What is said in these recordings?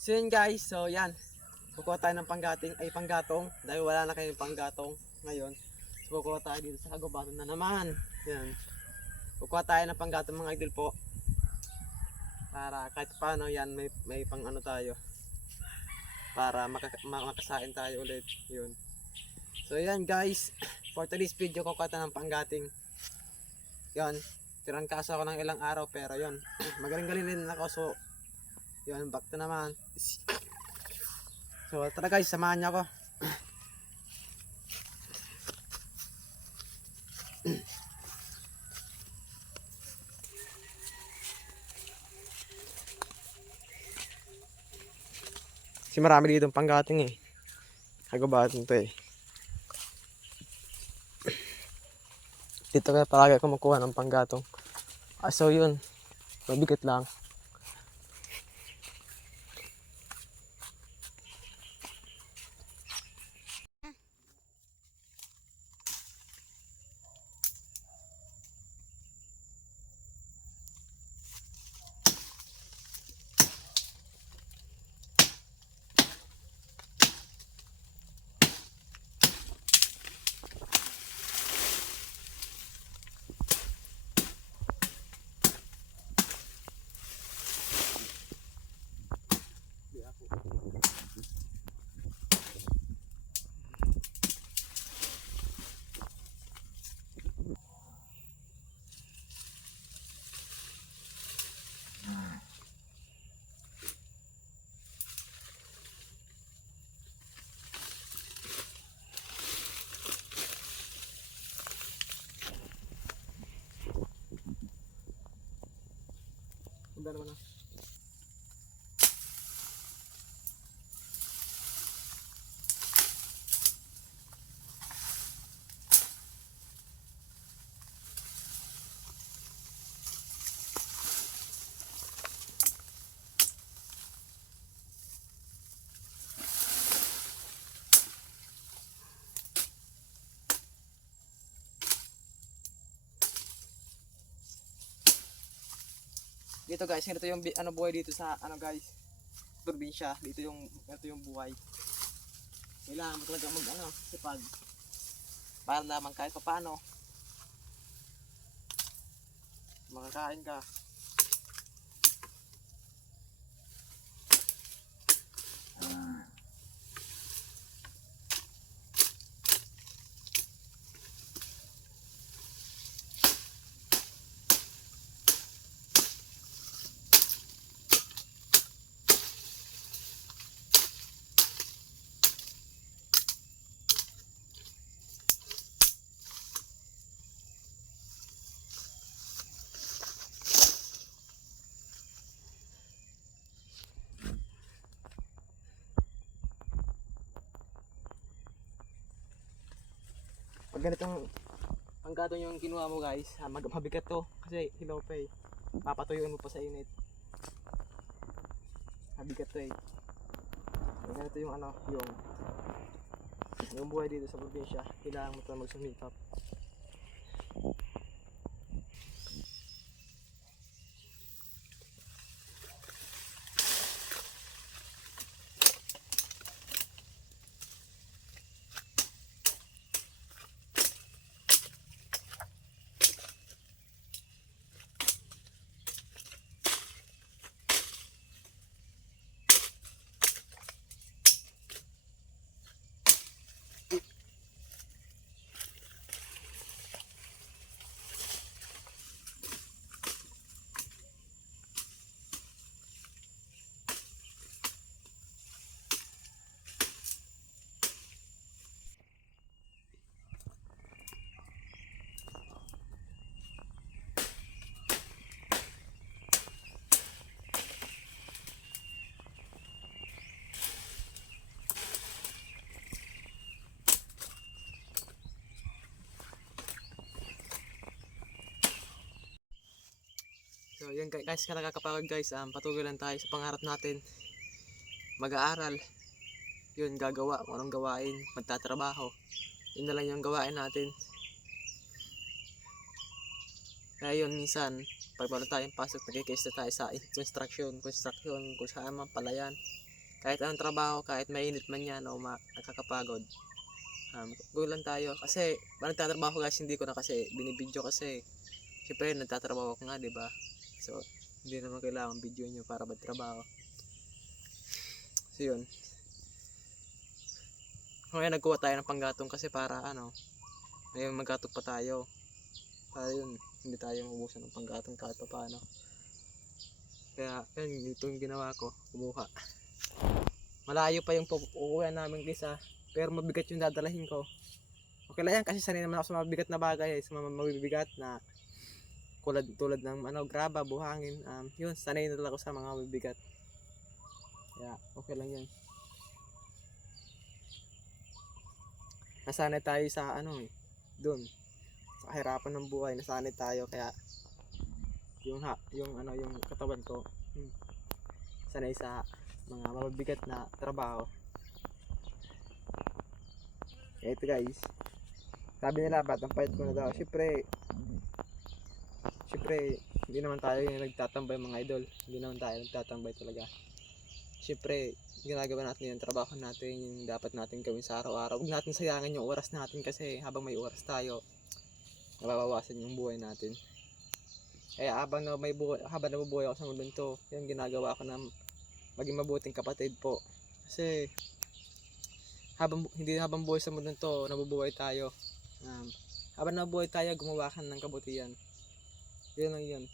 So yun guys, so yan. Kukuha tayo ng panggatong dahil wala na kayong panggatong ngayon. So kukuha tayo dito sa kagubatan na naman. Yan. Kukuha tayo ng panggatong mga idol po. Para kahit paano yan may pang ano tayo. Para makasain tayo ulit. Yun. So yan guys, for today's video kukuha tayo ng panggating. Yan. Tirangkaso ako ng ilang araw pero yun. Magaling-galing rin ako so yun, back to naman. So tara guys, samahan niyo ako. Kasi marami dito panggating eh. Kagubatan to eh. Dito kaya palagi ako makuha ng panggatong. So yun, mabigat lang. Ganda naman ah. Dito guys, ganito yung ano buhay dito sa ano guys, probinsya. Ito yung buhay. Kailangan mo talaga mag ano, sipag. Para naman kahit paano makakain ka. Pag ganitong panggatong yung kinuha mo guys, mabigat to kasi hilaw pa eh. Papatuyuin mo pa sa init. Mabigat to eh. Pag ganito yung ano, yung buhay dito sa probinsya, kailangan mo talaga magsumikap. So yun guys, nakakapagod guys, patuloy lang tayo sa pangarap natin. Mag-aaral, yun gagawa kung anong gawain, magtatrabaho. Yun na lang yung gawain natin. Kaya yun minsan, pag wala tayong pasok, nagkikista tayo sa construction kung saan man palayan. Kahit anong trabaho, kahit mainit man yan o nakakapagod. Go lang tayo. Kasi, nagtatrabaho guys, hindi ko na kasi binibidyo kasi syempre nagtatrabaho ko nga, di ba? So, hindi naman kailangan video nyo para magtrabaho. So, yun. Ngayon, nagkuha tayo ng panggatong kasi para ngayon maggatong pa tayo. Para yun, hindi tayo mabusan ng panggatong kahit pa paano. Kaya, yun, ito yung ginawa ko, kumuha. Malayo pa yung uuwihan namin Lisa, pero mabigat yung dadalahin ko. Okay lang yan kasi sanay naman ako sa mabigat na bagay, sa mga mabibigat na tulad ng graba, buhangin. Yun, sanay na lang ako sa mga mabibigat. Kaya, okay lang yan. Nasanay tayo sa doon. Sa kahirapan ng buhay, nasanay tayo kaya yung katawan ko sanay sa mga mabibigat na trabaho. Ito guys, sabi nila batang pahit ko na daw. Siyempre hindi naman tayo yung nagtatambay mga idol, hindi naman tayo nagtatambay talaga. Siyempre ginagawa natin yung trabaho natin, yung dapat natin gawin sa araw-araw. Huwag natin sayangin yung oras natin kasi habang may oras tayo nababawasan yung buhay natin. Kaya habang nabubuhay ako sa mundong to, yung ginagawa ko na maging mabuting kapatid po. Kasi habang buhay sa mundong to, nabubuhay tayo. Habang nabubuhay tayo, gumawa ka ng kabutihan. Yun lang yun.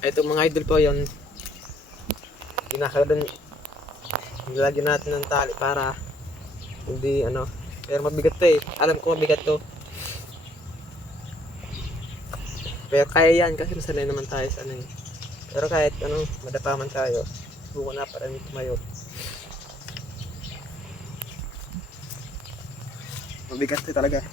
Ito mga idol po, yun nilagyan natin ng tali para hindi pero mabigat to alam ko mabigat to, pero kaya yan kasi nasanay naman tayo sa pero kahit madapa man tayo, subukan na para hindi tumayo. Mabigat to talaga.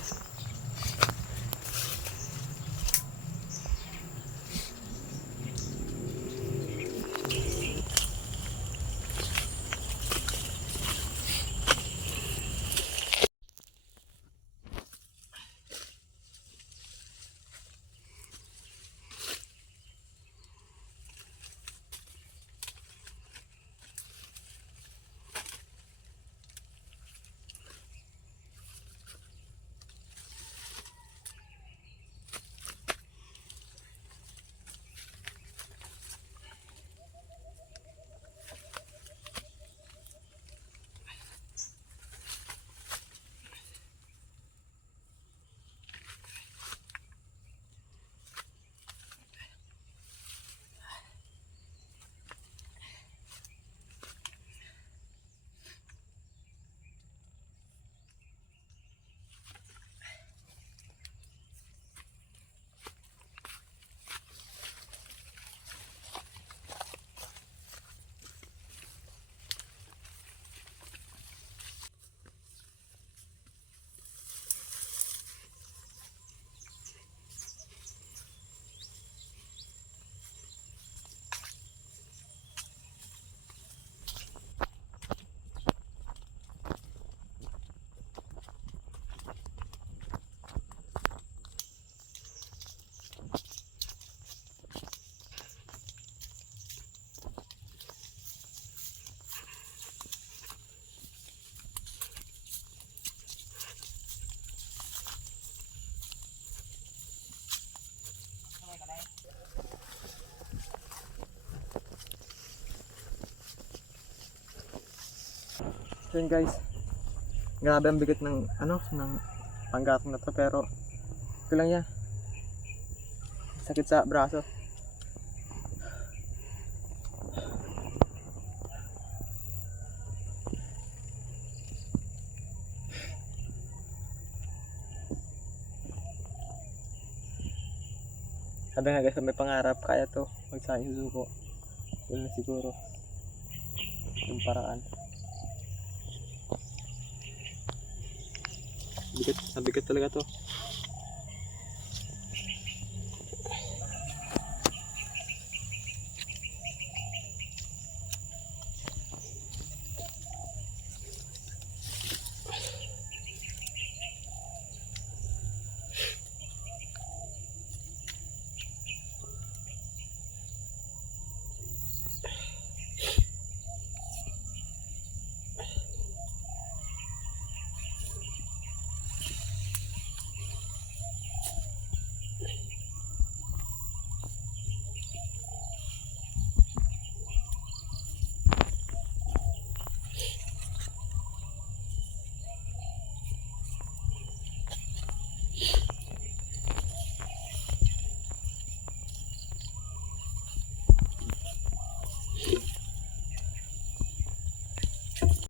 So yun guys, grabe ang bigat ng panggatong na to, pero okay lang yan. Sakit sa braso. Sabi nga guys, may pangarap, kaya to magsayang susuko. Yun na siguro yung paraan. Bigat talaga to.